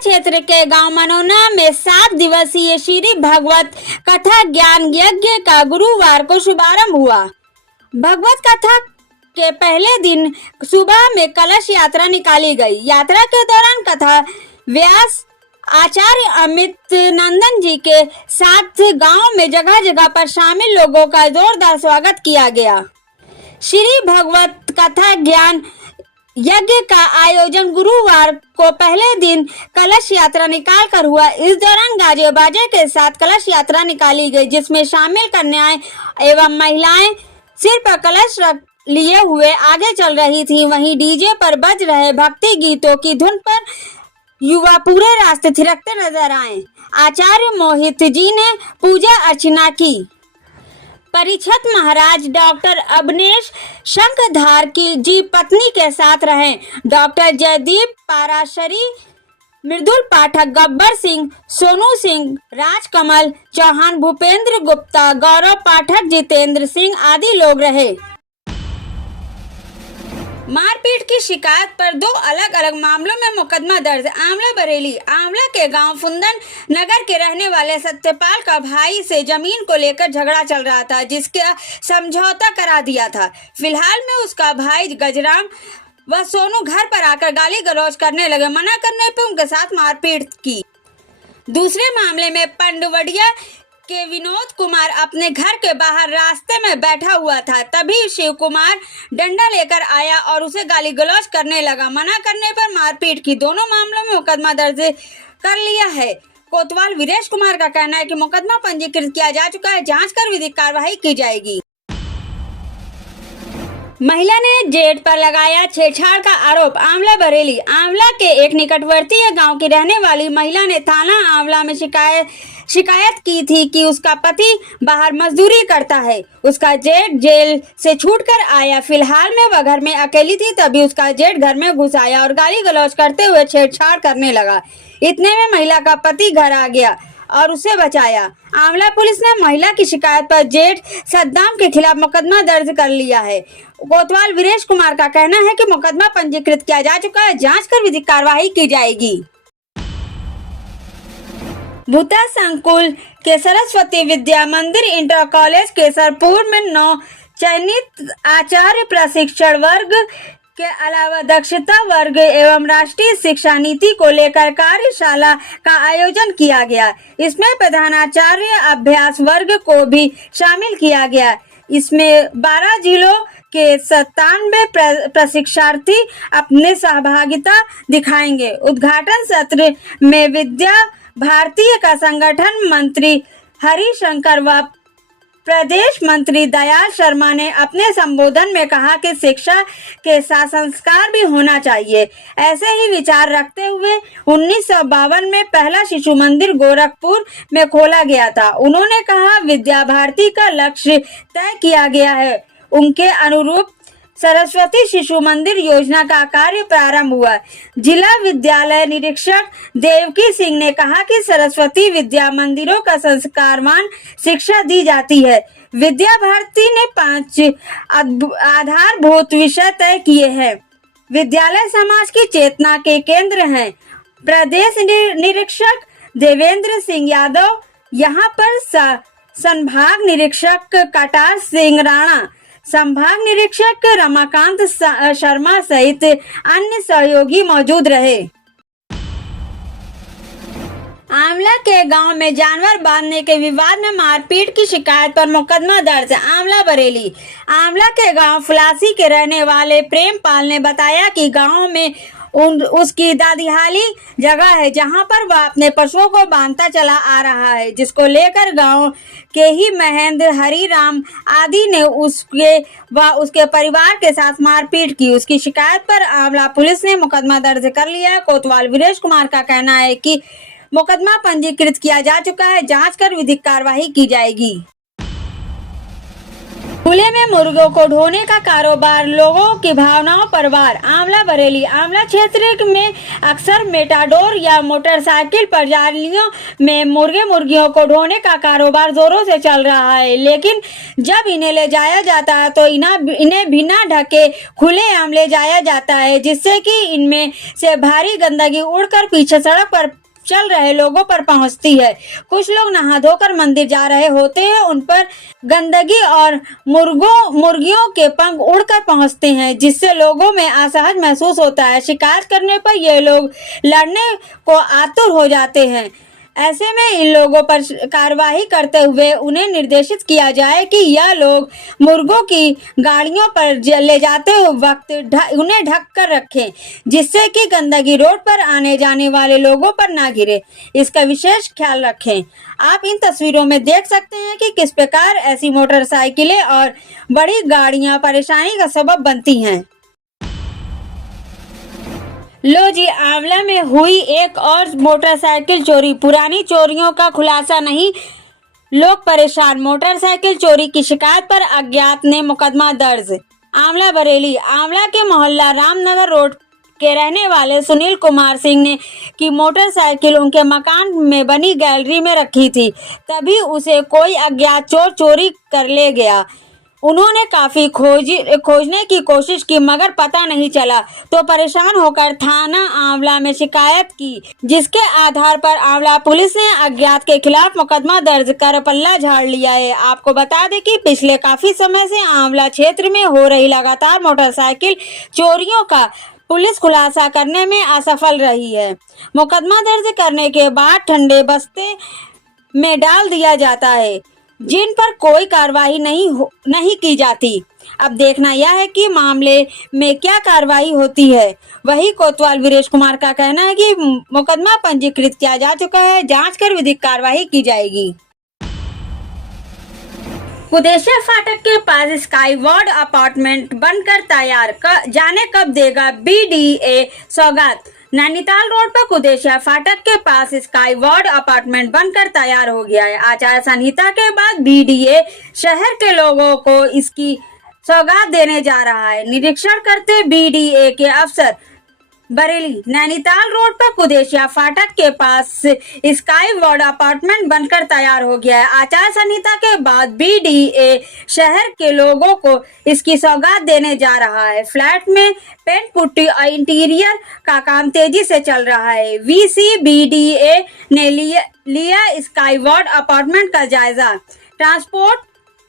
क्षेत्र के गांव मनोना में 7 दिवसीय श्री भगवत कथा ज्ञान यज्ञ का गुरुवार को शुभारंभ हुआ। भगवत कथा के पहले दिन सुबह में कलश यात्रा निकाली गई। यात्रा के दौरान कथा व्यास आचार्य अमित नंदन जी के साथ गांव में जगह जगह पर शामिल लोगों का जोरदार स्वागत किया गया। श्री भगवत कथा ज्ञान यज्ञ का आयोजन गुरुवार को पहले दिन कलश यात्रा निकाल कर हुआ। इस दौरान गाजे बाजे के साथ कलश यात्रा निकाली गई, जिसमें शामिल कन्याएं एवं महिलाएं सिर पर कलश रख लिए हुए आगे चल रही थी। वहीं डीजे पर बज रहे भक्ति गीतों की धुन पर युवा पूरे रास्ते थिरकते नजर आए। आचार्य मोहित जी ने पूजा अर्चना की। परिषद महाराज डॉक्टर अवनेश शंखधार की जी पत्नी के साथ रहे। डॉक्टर जयदीप पाराशरी, मृदुल पाठक, गब्बर सिंह, सोनू सिंह, राजकमल चौहान, भूपेंद्र गुप्ता, गौरव पाठक, जितेंद्र सिंह आदि लोग रहे। मारपीट की शिकायत पर 2 अलग अलग मामलों में मुकदमा दर्ज। आंवला बरेली। आंवला के गांव फुंदन नगर के रहने वाले सत्यपाल का भाई से जमीन को लेकर झगड़ा चल रहा था, जिसका समझौता करा दिया था। फिलहाल में उसका भाई गजराम व सोनू घर पर आकर गाली गलौज करने लगे। मना करने पर उनके साथ मारपीट की। दूसरे मामले में पंडवड़िया के विनोद कुमार अपने घर के बाहर रास्ते में बैठा हुआ था। तभी शिव कुमार डंडा लेकर आया और उसे गाली गलौज करने लगा। मना करने पर मारपीट की। दोनों मामलों में मुकदमा दर्ज कर लिया है। कोतवाल वीरेश कुमार का कहना है कि मुकदमा पंजीकृत किया जा चुका है। जांच कर विधिक कार्रवाई की जाएगी। महिला ने जेठ पर लगाया छेड़छाड़ का आरोप। आंवला बरेली। आंवला के एक निकटवर्तीय गांव की रहने वाली महिला ने थाना आंवला में शिकायत की थी कि उसका पति बाहर मजदूरी करता है। उसका जेठ जेल से छूटकर आया। फिलहाल में वह घर में अकेली थी, तभी उसका जेठ घर में घुस आया और गाली गलौज करते हुए छेड़छाड़ करने लगा। इतने में महिला का पति घर आ गया और उसे बचाया। आंवला पुलिस ने महिला की शिकायत पर जेठ सद्दाम के खिलाफ मुकदमा दर्ज कर लिया है। कोतवाल वीरेश कुमार का कहना है कि मुकदमा पंजीकृत किया जा चुका है। जांच कर विधिक कार्रवाई की जाएगी। भूता संकुल के सरस्वती विद्या मंदिर इंटर कॉलेज केसरपुर में 9 चयनित आचार्य प्रशिक्षण वर्ग के अलावा दक्षता वर्ग एवं राष्ट्रीय शिक्षा नीति को लेकर कार्यशाला का आयोजन किया गया। इसमें प्रधानाचार्य अभ्यास वर्ग को भी शामिल किया गया। इसमें 12 जिलों के 97 प्रशिक्षार्थी अपने सहभागिता दिखाएंगे। उद्घाटन सत्र में विद्या भारतीय का संगठन मंत्री हरिशंकर व प्रदेश मंत्री दयाल शर्मा ने अपने संबोधन में कहा कि शिक्षा के साथ संस्कार भी होना चाहिए। ऐसे ही विचार रखते हुए 1952 में पहला शिशु मंदिर गोरखपुर में खोला गया था। उन्होंने कहा, विद्या भारती का लक्ष्य तय किया गया है। उनके अनुरूप सरस्वती शिशु मंदिर योजना का कार्य प्रारंभ हुआ। जिला विद्यालय निरीक्षक देवकी सिंह ने कहा कि सरस्वती विद्या मंदिरों का संस्कारवान शिक्षा दी जाती है। विद्या भारती ने 5 आधारभूत विषय तय किए हैं। विद्यालय समाज की चेतना के केंद्र हैं। प्रदेश निरीक्षक देवेंद्र सिंह यादव, यहाँ पर संभाग निरीक्षक कटार सिंह राणा, संभाग निरीक्षक रमाकांत शर्मा सहित अन्य सहयोगी मौजूद रहे। आंवला के गांव में जानवर बांधने के विवाद में मारपीट की शिकायत पर मुकदमा दर्ज। आंवला बरेली। आंवला के गांव फुलासी के रहने वाले प्रेमपाल ने बताया कि गांव में उसकी दादीहाली जगह है, जहां पर वह अपने पशुओं को बांधता चला आ रहा है, जिसको लेकर गांव के ही महेंद्र, हरिराम आदि ने उसके परिवार के साथ मारपीट की। उसकी शिकायत पर आंवला पुलिस ने मुकदमा दर्ज कर लिया है। कोतवाल वीरेश कुमार का कहना है कि मुकदमा पंजीकृत किया जा चुका है। जांच कर विधिक कार्रवाई की जाएगी। खुले में मुर्गों को ढोने का कारोबार लोगों की भावनाओं पर वार। आंवला बरेली आंवला क्षेत्र में अक्सर मेटाडोर या मोटरसाइकिल पर जालियों में मुर्गे मुर्गियों को ढोने का कारोबार जोरों से चल रहा है, लेकिन जब इन्हें ले जाया जाता है तो इन्हें बिना ढके खुले आम ले जाया जाता है, जिससे कि इनमें से भारी गंदगी उड़कर पीछे सड़क पर चल रहे लोगों पर पहुंचती है। कुछ लोग नहा धोकर मंदिर जा रहे होते हैं, उन पर गंदगी और मुर्गियों के पंख उड़कर पहुंचते हैं, जिससे लोगों में असहज महसूस होता है। शिकायत करने पर ये लोग लड़ने को आतुर हो जाते हैं। ऐसे में इन लोगों पर कार्रवाई करते हुए उन्हें निर्देशित किया जाए कि यह लोग मुर्गों की गाड़ियों पर ले जाते वक्त उन्हें ढक कर रखें, जिससे कि गंदगी रोड पर आने जाने वाले लोगों पर ना गिरे। इसका विशेष ख्याल रखें। आप इन तस्वीरों में देख सकते हैं कि किस प्रकार ऐसी मोटरसाइकिलें और बड़ी गाड़ियां परेशानी का सबब बनती हैं। लो जी, आंवला में हुई एक और मोटरसाइकिल चोरी। पुरानी चोरियों का खुलासा नहीं, लोग परेशान। मोटरसाइकिल चोरी की शिकायत पर अज्ञात ने मुकदमा दर्ज। आंवला बरेली आंवला के मोहल्ला रामनगर रोड के रहने वाले सुनील कुमार सिंह ने की मोटरसाइकिल उनके मकान में बनी गैलरी में रखी थी, तभी उसे कोई अज्ञात चोर चोरी कर ले गया। उन्होंने काफी खोजने की कोशिश की, मगर पता नहीं चला, तो परेशान होकर थाना आंवला में शिकायत की, जिसके आधार पर आंवला पुलिस ने अज्ञात के खिलाफ मुकदमा दर्ज कर पल्ला झाड़ लिया है। आपको बता दें कि पिछले काफी समय से आंवला क्षेत्र में हो रही लगातार मोटरसाइकिल चोरियों का पुलिस खुलासा करने में असफल रही है। मुकदमा दर्ज करने के बाद ठंडे बस्ते में डाल दिया जाता है, जिन पर कोई कार्रवाई नहीं की जाती। अब देखना यह है कि मामले में क्या कार्रवाई होती है। वही कोतवाल वीरेश कुमार का कहना है कि मुकदमा पंजीकृत किया जा चुका है, जांच कर विधिक कार्रवाई की जाएगी। कुदेशिया फाटक के पास स्काई वार्ड अपार्टमेंट बनकर तैयार, जाने कब देगा बीडीए सौगात। नैनीताल रोड पर कुदेशिया फाटक के पास स्काई वार्ड अपार्टमेंट बनकर तैयार हो गया है। आचार संहिता के बाद बीडीए शहर के लोगों को इसकी सौगात देने जा रहा है। निरीक्षण करते बीडीए के अफसर बरेली नैनीताल रोड पर कुदेशिया फाटक के पास स्काई वार्ड अपार्टमेंट बनकर तैयार हो गया है। आचार संहिता के बाद बीडीए शहर के लोगों को इसकी सौगात देने जा रहा है। फ्लैट में पेंट पुट्टी और इंटीरियर का काम तेजी से चल रहा है। वीसीबीडीए ने लिया स्काई वार्ड अपार्टमेंट का जायजा। ट्रांसपोर्ट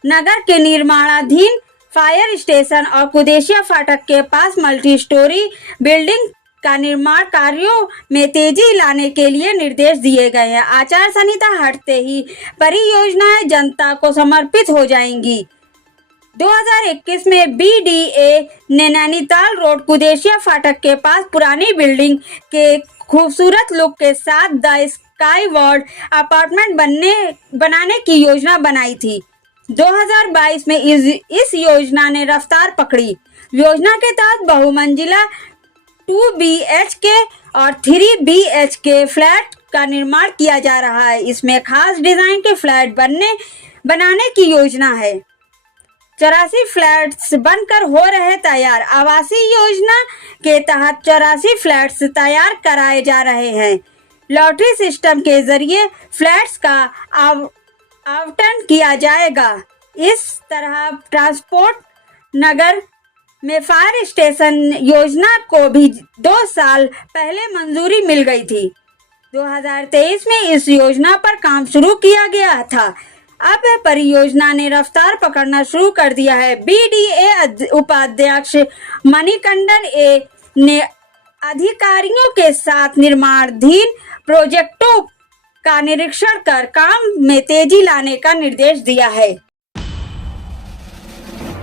नगर के निर्माणाधीन फायर स्टेशन और कुदेशिया फाटक के पास मल्टी स्टोरी बिल्डिंग का निर्माण कार्यों में तेजी लाने के लिए निर्देश दिए गए हैं। आचार संहिता हटते ही परियोजनाएं जनता को समर्पित हो जाएंगी। 2021 में बीडीए ने नैनीताल रोड कुदेशिया फाटक के पास पुरानी बिल्डिंग के खूबसूरत लुक के साथ द स्काई वार्ड अपार्टमेंट बनाने की योजना बनाई थी। 2022 में इस योजना ने रफ्तार पकड़ी। योजना के तहत बहुमंजिला 2 BHK और 3 BHK फ्लैट का निर्माण किया जा रहा है। इसमें खास डिजाइन के फ्लैट बनाने की योजना है। 84 फ्लैट्स बनकर हो रहे तैयार। आवासीय योजना के तहत 84 फ्लैट्स तैयार कराए जा रहे हैं। लॉटरी सिस्टम के जरिए फ्लैट्स का आवंटन किया जाएगा। इस तरह ट्रांसपोर्ट नगर में फायर स्टेशन योजना को भी 2 साल पहले मंजूरी मिल गई थी। 2023 में इस योजना पर काम शुरू किया गया था। अब परियोजना ने रफ्तार पकड़ना शुरू कर दिया है। बीडीए उपाध्यक्ष मणिकंदन ए ने अधिकारियों के साथ निर्माणाधीन प्रोजेक्टों का निरीक्षण कर काम में तेजी लाने का निर्देश दिया है।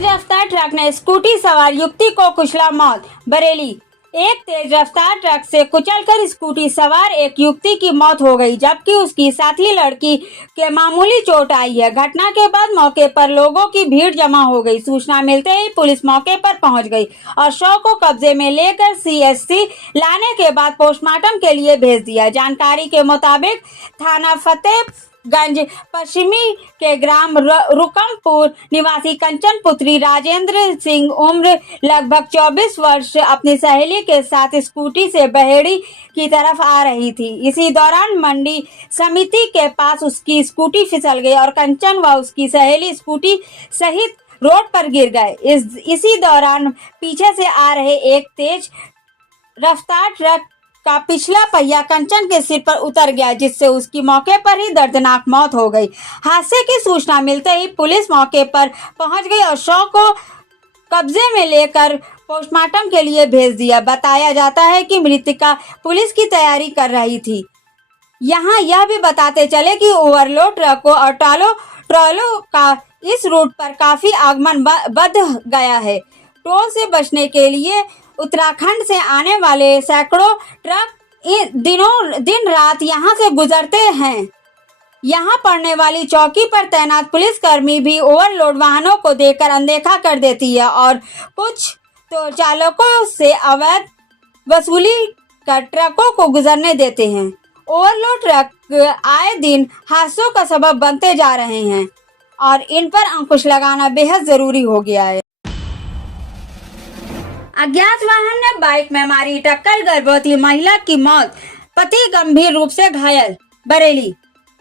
रफ्तार ट्रक ने स्कूटी सवार युवती को कुचला, मौत। बरेली एक तेज रफ्तार ट्रक से कुचलकर स्कूटी सवार एक युवती की मौत हो गई, जबकि उसकी साथी लड़की के मामूली चोट आई है। घटना के बाद मौके पर लोगों की भीड़ जमा हो गई। सूचना मिलते ही पुलिस मौके पर पहुंच गई और शव को कब्जे में लेकर सीएचसी लाने के बाद पोस्टमार्टम के लिए भेज दिया। जानकारी के मुताबिक थाना फतेह गंज पश्चिमी के ग्राम रुकमपुर निवासी कंचन पुत्री राजेंद्र सिंह उम्र लगभग 24 वर्ष अपनी सहेली के साथ स्कूटी से बहेड़ी की तरफ आ रही थी। इसी दौरान मंडी समिति के पास उसकी स्कूटी फिसल गई और कंचन व उसकी सहेली स्कूटी सहित रोड पर गिर गए। इसी दौरान पीछे से आ रहे एक तेज रफ्तार ट्रक का पिछला पहिया कंचन के सिर पर उतर गया, जिससे उसकी मौके पर ही दर्दनाक मौत हो गई। हादसे की सूचना मिलते ही पुलिस मौके पर पहुंच गई और शव को कब्जे में लेकर पोस्टमार्टम के लिए भेज दिया। बताया जाता है कि मृतका पुलिस की तैयारी कर रही थी। यहाँ यह भी बताते चले कि ओवरलोड ट्रकों और ट्रॉलों का इस रूट पर काफी आगमन बढ़ गया है। टोल से बचने के लिए उत्तराखंड से आने वाले सैकड़ों ट्रक दिन रात यहां से गुजरते हैं। यहां पड़ने वाली चौकी पर तैनात पुलिसकर्मी भी ओवरलोड वाहनों को देखकर अनदेखा कर देती है और कुछ तो चालकों से अवैध वसूली कर ट्रकों को गुजरने देते हैं। ओवरलोड ट्रक आए दिन हादसों का सबब बनते जा रहे हैं और इन पर अंकुश लगाना बेहद जरूरी हो गया है। अज्ञात वाहन ने बाइक में मारी टक्कर, गर्भवती महिला की मौत, पति गंभीर रूप से घायल। बरेली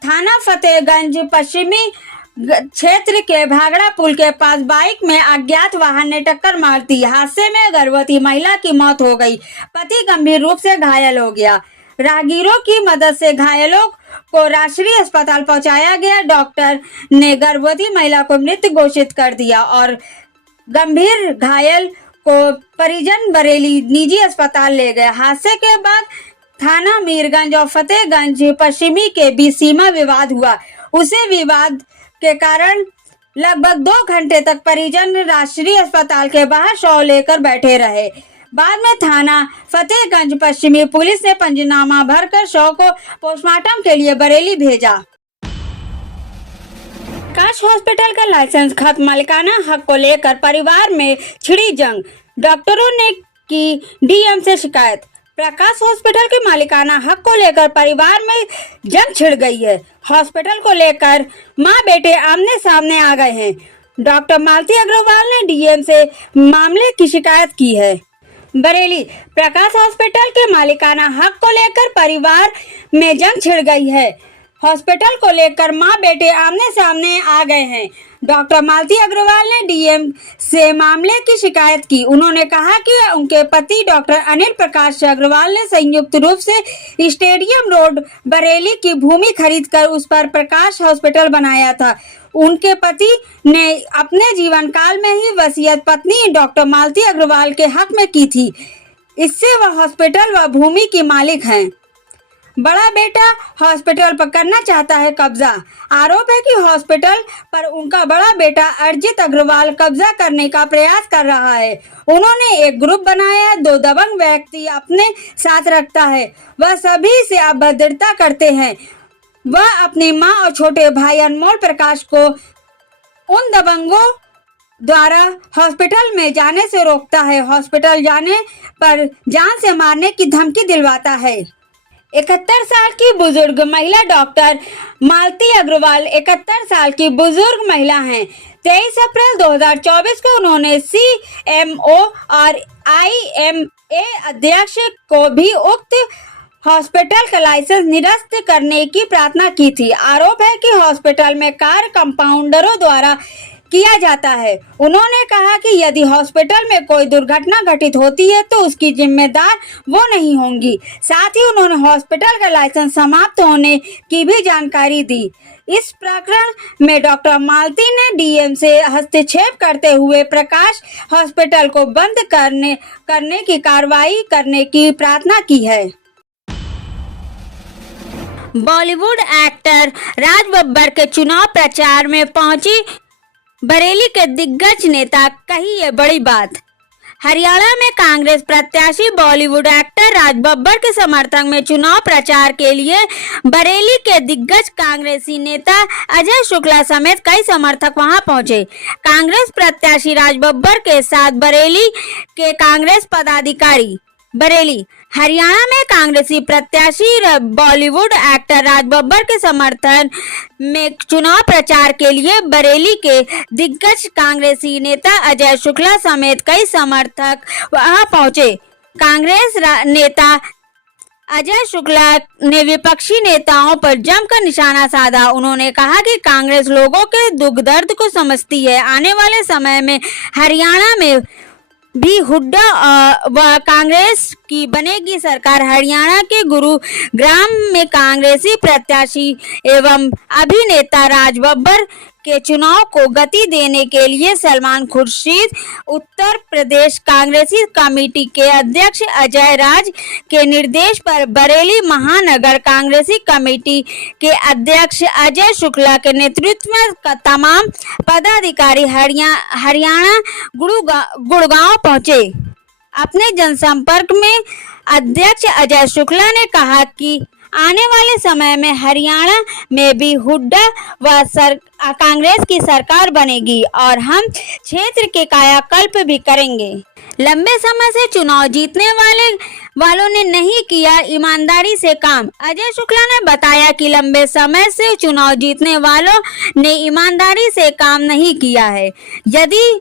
थाना फतेहगंज पश्चिमी क्षेत्र के भागड़ा पुल के पास बाइक में अज्ञात वाहन ने टक्कर मार दी। हादसे में गर्भवती महिला की मौत हो गई, पति गंभीर रूप से घायल हो गया। राहगीरों की मदद से घायलों को राष्ट्रीय अस्पताल पहुंचाया गया। डॉक्टर ने गर्भवती महिला को मृत घोषित कर दिया और गंभीर घायल को परिजन बरेली निजी अस्पताल ले गए। हादसे के बाद थाना मीरगंज और फतेहगंज पश्चिमी के बीच सीमा विवाद हुआ। उसे विवाद के कारण लगभग 2 घंटे तक परिजन राष्ट्रीय अस्पताल के बाहर शव लेकर बैठे रहे। बाद में थाना फतेहगंज पश्चिमी पुलिस ने पंचनामा भरकर शव को पोस्टमार्टम के लिए बरेली भेजा। प्रकाश हॉस्पिटल का लाइसेंस खत्म, मालिकाना हक को लेकर परिवार में छिड़ी जंग, डॉक्टरों ने की डीएम से शिकायत। प्रकाश हॉस्पिटल के मालिकाना हक को लेकर परिवार में जंग छिड़ गई है। हॉस्पिटल को लेकर मां बेटे आमने सामने आ गए हैं। डॉक्टर मालती अग्रवाल ने डीएम से मामले की शिकायत की है। बरेली प्रकाश हॉस्पिटल के मालिकाना हक को लेकर परिवार में जंग छिड़ गई है। हॉस्पिटल को लेकर मां बेटे आमने सामने आ गए हैं। डॉक्टर मालती अग्रवाल ने डीएम से मामले की शिकायत की। उन्होंने कहा कि उनके पति डॉक्टर अनिल प्रकाश अग्रवाल ने संयुक्त रूप से स्टेडियम रोड बरेली की भूमि खरीदकर उस पर प्रकाश हॉस्पिटल बनाया था। उनके पति ने अपने जीवन काल में ही वसीयत पत्नी डॉक्टर मालती अग्रवाल के हक में की थी। इससे वह हॉस्पिटल व भूमि की मालिक हैं। बड़ा बेटा हॉस्पिटल पर करना चाहता है कब्जा। आरोप है कि हॉस्पिटल पर उनका बड़ा बेटा अर्जित अग्रवाल कब्जा करने का प्रयास कर रहा है। उन्होंने एक ग्रुप बनाया, 2 दबंग व्यक्ति अपने साथ रखता है। वह सभी से अभद्रता करते हैं। वह अपनी मां और छोटे भाई अनमोल प्रकाश को उन दबंगों द्वारा हॉस्पिटल में जाने से रोकता है। हॉस्पिटल जाने पर जान से मारने की धमकी दिलवाता है। 71 साल की बुजुर्ग महिला डॉक्टर मालती अग्रवाल 71 साल की बुजुर्ग महिला हैं। 23 अप्रैल 2024 को उन्होंने CMO और IMA अध्यक्ष को भी उक्त हॉस्पिटल का लाइसेंस निरस्त करने की प्रार्थना की थी। आरोप है कि हॉस्पिटल में कार्य कंपाउंडरों द्वारा किया जाता है। उन्होंने कहा कि यदि हॉस्पिटल में कोई दुर्घटना घटित होती है तो उसकी जिम्मेदार वो नहीं होंगी। साथ ही उन्होंने हॉस्पिटल का लाइसेंस समाप्त होने की भी जानकारी दी। इस प्रकरण में डॉक्टर मालती ने डीएम से हस्तक्षेप करते हुए प्रकाश हॉस्पिटल को बंद करने की कार्रवाई करने की प्रार्थना की है। बॉलीवुड एक्टर राज बब्बर के चुनाव प्रचार में पहुंची बरेली के दिग्गज नेता, कही ये बड़ी बात। हरियाणा में कांग्रेस प्रत्याशी बॉलीवुड एक्टर राज बब्बर के समर्थक में चुनाव प्रचार के लिए बरेली के दिग्गज कांग्रेसी नेता अजय शुक्ला समेत कई समर्थक वहां पहुंचे। कांग्रेस प्रत्याशी राज बब्बर के साथ बरेली के कांग्रेस पदाधिकारी। बरेली हरियाणा में कांग्रेसी प्रत्याशी बॉलीवुड एक्टर राज बब्बर के समर्थन में चुनाव प्रचार के लिए बरेली के दिग्गज कांग्रेसी नेता अजय शुक्ला समेत कई समर्थक वहां पहुंचे। कांग्रेस नेता अजय शुक्ला ने विपक्षी नेताओं पर जमकर निशाना साधा। उन्होंने कहा कि कांग्रेस लोगों के दुख दर्द को समझती है। आने वाले समय में हरियाणा में भी हुड्डा व कांग्रेस की बनेगी सरकार। हरियाणा के गुरुग्राम में कांग्रेसी प्रत्याशी एवं अभिनेता राज बब्बर के चुनाव को गति देने के लिए सलमान खुर्शीद, उत्तर प्रदेश कांग्रेसी कमेटी के अध्यक्ष अजय राज के निर्देश पर बरेली महानगर कांग्रेसी कमेटी के अध्यक्ष अजय शुक्ला के नेतृत्व में तमाम पदाधिकारी हरियाणा गुड़गांव पहुंचे। अपने जनसंपर्क में अध्यक्ष अजय शुक्ला ने कहा कि आने वाले समय में हरियाणा में भी हुड्डा व कांग्रेस की सरकार बनेगी और हम क्षेत्र के कायाकल्प भी करेंगे। लंबे समय से चुनाव जीतने वालों ने नहीं किया ईमानदारी से काम। अजय शुक्ला ने बताया कि लंबे समय से चुनाव जीतने वालों ने ईमानदारी से काम नहीं किया है। यदि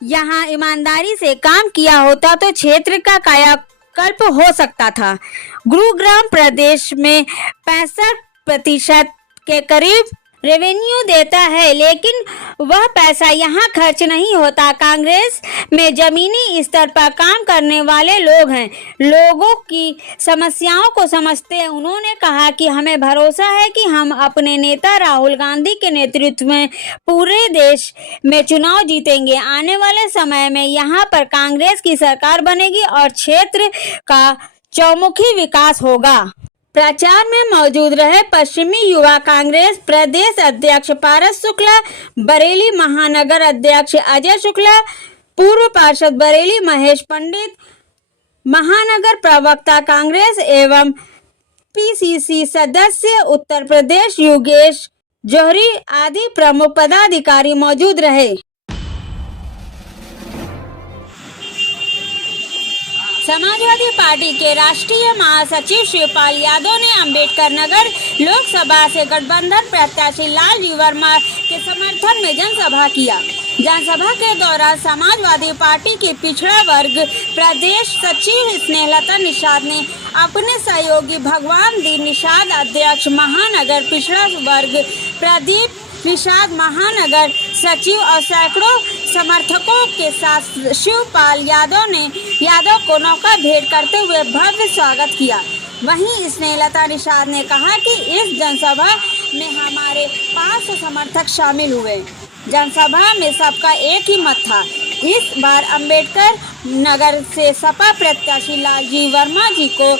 यहाँ ईमानदारी से काम किया होता तो क्षेत्र का कायाकल्प हो सकता था। गुरुग्राम प्रदेश में 65% के करीब रेवेन्यू देता है, लेकिन वह पैसा यहाँ खर्च नहीं होता। कांग्रेस में जमीनी स्तर पर काम करने वाले लोग हैं, लोगों की समस्याओं को समझते हैं। उन्होंने कहा कि हमें भरोसा है कि हम अपने नेता राहुल गांधी के नेतृत्व में पूरे देश में चुनाव जीतेंगे। आने वाले समय में यहाँ पर कांग्रेस की सरकार बनेगी और क्षेत्र का चौमुखी विकास होगा। प्रचार में मौजूद रहे पश्चिमी युवा कांग्रेस प्रदेश अध्यक्ष पारस शुक्ला, बरेली महानगर अध्यक्ष अजय शुक्ला, पूर्व पार्षद बरेली महेश पंडित, महानगर प्रवक्ता कांग्रेस एवं पीसीसी सदस्य उत्तर प्रदेश योगेश जौहरी आदि प्रमुख पदाधिकारी मौजूद रहे। समाजवादी पार्टी के राष्ट्रीय महासचिव शिवपाल यादव ने अंबेडकर नगर लोकसभा से गठबंधन प्रत्याशी लालजी वर्मा के समर्थन में जनसभा किया। जनसभा के दौरान समाजवादी पार्टी के पिछड़ा वर्ग प्रदेश सचिव स्नेहलता निषाद ने अपने सहयोगी भगवान दीन निषाद, अध्यक्ष महानगर पिछड़ा वर्ग प्रदीप निषाद, महानगर सचिव और सैकड़ों समर्थकों के साथ शिवपाल यादव को नौका भेंट करते हुए भव्य स्वागत किया। वहीं स्नेहलता निषाद ने कहा कि इस जनसभा में हमारे 500 समर्थक शामिल हुए। जनसभा में सबका एक ही मत था। इस बार अंबेडकर नगर से सपा प्रत्याशी लालजी वर्मा जी को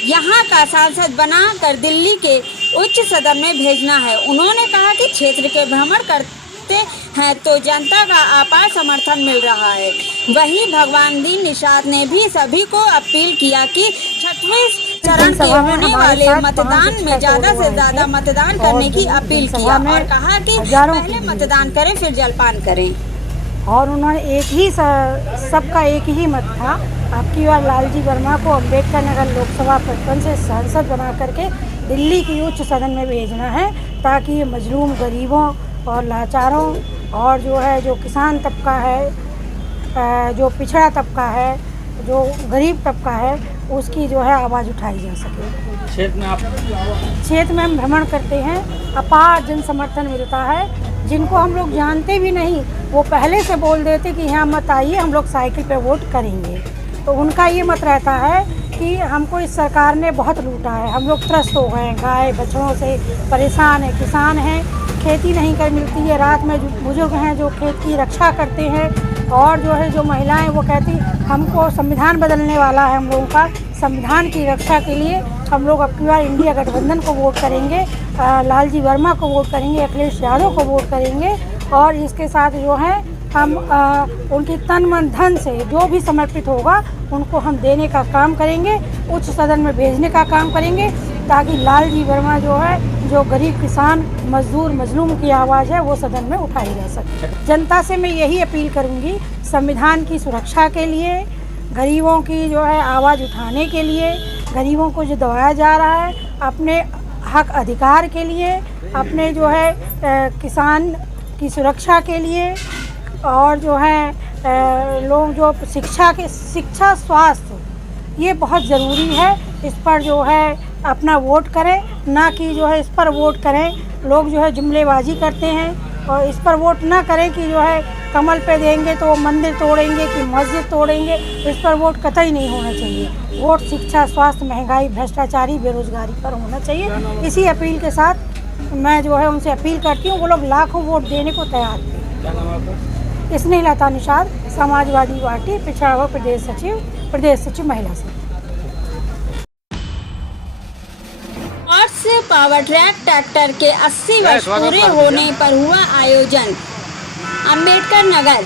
यहाँ का सांसद बनाकर दिल्ली के उच्च सदन में भेजना है। उन्होंने कहा कि क्षेत्र के भ्रमण करते हैं तो जनता का अपार समर्थन मिल रहा है। वहीं भगवान दीन निषाद ने भी सभी को अपील किया कि 36वें चरण के होने वाले मतदान में ज्यादा से ज्यादा मतदान करने की अपील किया और कहा कि पहले मतदान करें फिर जलपान करें। और उन्होंने सबका एक ही मत था, आपकी बार लालजी वर्मा को अंबेडकर नगर लोकसभा प्रखंड से सांसद बना करके दिल्ली की उच्च सदन में भेजना है, ताकि ये मजलूम गरीबों और लाचारों और जो किसान तबका है, जो पिछड़ा तबका है, जो गरीब तबका है, उसकी आवाज़ उठाई जा सके। क्षेत्र में हम भ्रमण करते हैं, अपार जन समर्थन मिलता है। जिनको हम लोग जानते भी नहीं वो पहले से बोल देते कि यहाँ मत आइए, हम लोग साइकिल पे वोट करेंगे। तो उनका ये मत रहता है कि हमको इस सरकार ने बहुत लूटा है, हम लोग त्रस्त हो गए हैं, गाय बछड़ों से परेशान है, किसान हैं, खेती नहीं कर मिलती है, रात में बुजुर्ग हैं जो खेत की रक्षा करते हैं, और जो महिलाएं वो कहती हमको संविधान बदलने वाला है, हम लोगों का संविधान की रक्षा के लिए हम लोग अब की बार इंडिया गठबंधन को वोट करेंगे, लालजी वर्मा को वोट करेंगे, अखिलेश यादव को वोट करेंगे। और इसके साथ हम उनकी तन मन धन से जो भी समर्पित होगा उनको हम देने का काम करेंगे, उच्च सदन में भेजने का काम करेंगे, ताकि लालजी वर्मा जो गरीब किसान मजदूर मजलूम की आवाज़ है वो सदन में उठाई जा सके। जनता से मैं यही अपील करूंगी, संविधान की सुरक्षा के लिए गरीबों की जो है आवाज़ उठाने के लिए, गरीबों को जो दबाया जा रहा है, अपने हक अधिकार के लिए, अपने जो है किसान की सुरक्षा के लिए, और जो है लोग जो शिक्षा स्वास्थ्य ये बहुत ज़रूरी है। इस पर जो है अपना वोट करें, ना कि जो है इस पर वोट करें। लोग जो है जुमलेबाजी करते हैं और इस पर वोट ना करें कि जो है कमल पे देंगे तो मंदिर तोड़ेंगे कि मस्जिद तोड़ेंगे। इस पर वोट कतई नहीं होना चाहिए। वोट शिक्षा, स्वास्थ्य, महंगाई, भ्रष्टाचारी, बेरोजगारी पर होना चाहिए। इसी अपील के साथ मैं जो है उनसे अपील करती हूँ, वो लोग लाखों वोट देने को तैयार थे। स्नेहलता निषाद, समाजवादी पार्टी पिछड़ा वर्ग प्रदेश सचिव महिला से। हॉर्स पावर ट्रैक ट्रैक्टर के 80 वर्ष पूरे होने पर हुआ आयोजन। Ambedkar Nagar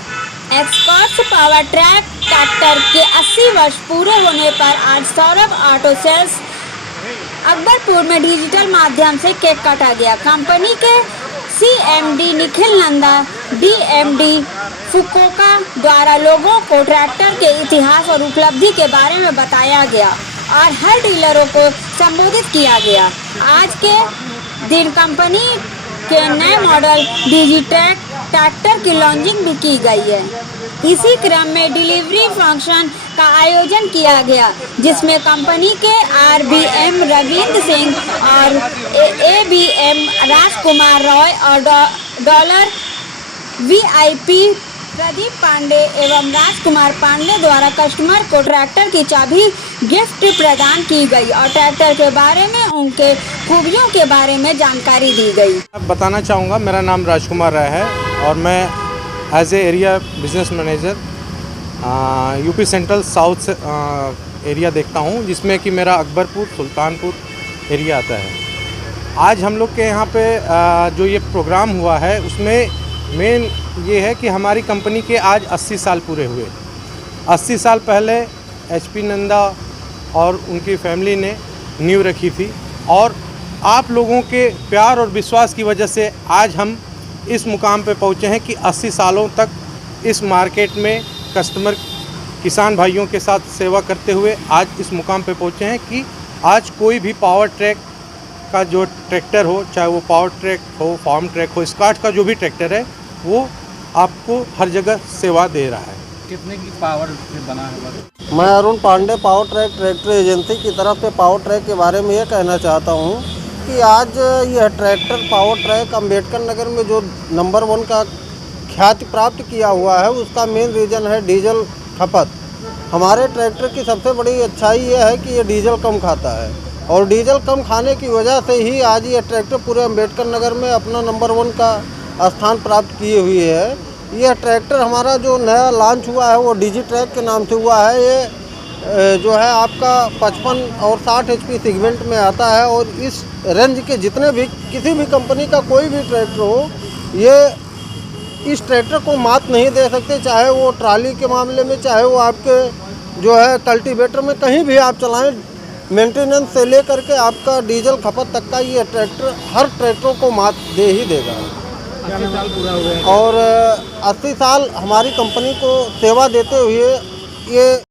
एक्सकॉर्ट्स power track tractor के 80 वर्ष पूरे होने पर आज सौरभ ऑटो सेल्स अकबरपुर में डिजिटल माध्यम से केक काटा गया। कंपनी के CMD Nikhil Nanda, DMD Fukuoka द्वारा लोगों को ट्रैक्टर के इतिहास और उपलब्धि के बारे में बताया गया और हर डीलरों को संबोधित किया गया। आज के दिन कंपनी के नए मॉडल डिजिट्रैक ट्रैक्टर की लॉन्चिंग भी की गई है। इसी क्रम में डिलीवरी फंक्शन का आयोजन किया गया, जिसमें कंपनी के RBM रविंद्र सिंह और ABM राजकुमार रॉय और डॉलर VIP प्रदीप पांडे एवं राजकुमार पांडे द्वारा कस्टमर को ट्रैक्टर की चाबी गिफ्ट प्रदान की गई और ट्रैक्टर के बारे में उनके खूबियों के बारे में जानकारी दी गई। बताना चाहूँगा, मेरा नाम राजकुमार राय है और मैं as a area business manager UP central south area देखता हूँ, जिसमें कि मेरा अकबरपुर सुल्तानपुर एरिया आता है। आज हम लोग के यहाँ पे जो ये प्रोग्राम हुआ है उसमें मेन ये है कि हमारी कंपनी के आज 80 साल पूरे हुए। 80 साल पहले HP नंदा और उनकी फैमिली ने नींव रखी थी और आप लोगों के प्यार और विश्वास की वजह से आज हम इस मुकाम पे पहुँचे हैं कि 80 सालों तक इस मार्केट में कस्टमर किसान भाइयों के साथ सेवा करते हुए आज इस मुकाम पे पहुँचे हैं कि आज कोई भी पावर ट्रैक का जो ट्रैक्टर हो, चाहे वो पावर ट्रैक हो, फार्म ट्रैक हो, स्कॉट का जो भी ट्रैक्टर है, वो आपको हर जगह सेवा दे रहा है। कितने की पावर बना है? मैं Arun Pandey power track tractor agency की तरफ से पावर ट्रैक के बारे में ये कहना चाहता हूँ कि आज यह tractor power track Ambedkar Nagar में जो नंबर 1 का ख्याति प्राप्त किया हुआ है, उसका मेन रीज़न है डीजल खपत। हमारे ट्रैक्टर की सबसे बड़ी अच्छाई यह है कि ये डीजल कम खाता है और डीजल कम खाने की वजह से ही आज ये ट्रैक्टर पूरे अम्बेडकर नगर में अपना नंबर 1 का स्थान प्राप्त किए हुए है। यह ट्रैक्टर हमारा जो नया लॉन्च हुआ है वो डिजिट्रैक के नाम से हुआ है। ये जो है आपका 55 और 60 HP सेगमेंट में आता है और इस रेंज के जितने भी किसी भी कंपनी का कोई भी ट्रैक्टर हो, ये इस ट्रैक्टर को मात नहीं दे सकते, चाहे वो ट्राली के मामले में, चाहे वो आपके जो है कल्टीवेटर में, कहीं भी आप चलाएं, मेंटेनेंस से लेकर के आपका डीजल खपत तक का ये ट्रैक्टर हर ट्रैक्टरों को मात दे ही देगा। 80 साल पूरा हुआ है और 80 साल हमारी कंपनी को सेवा देते हुए ये